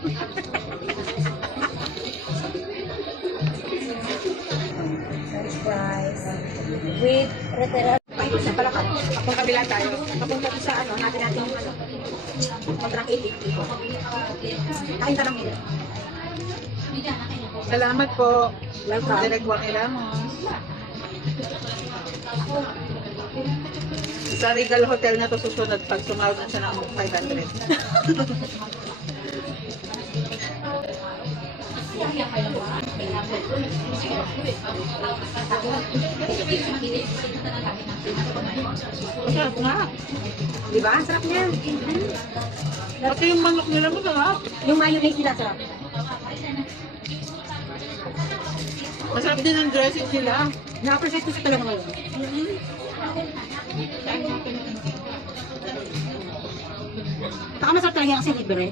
Fries. With referral. Sa Palakad. Kung kabila tayo. Papunta sa ano, natin yung ano. Kontrang 80. Kain ka lang nila. Salamat po. Welcome. Direk Juan Ilamos. Sa Regal Hotel na to susunod pag sumawag na siya ng 500. Masarap nga. Diba? Ang sarap niya. Pati yung manok nila masarap. Yung mayonnaise nila sarap. Masarap din ang dressing nila. Na-appreciate ko siya talaga ngayon. Saka masarap talaga kasi libre.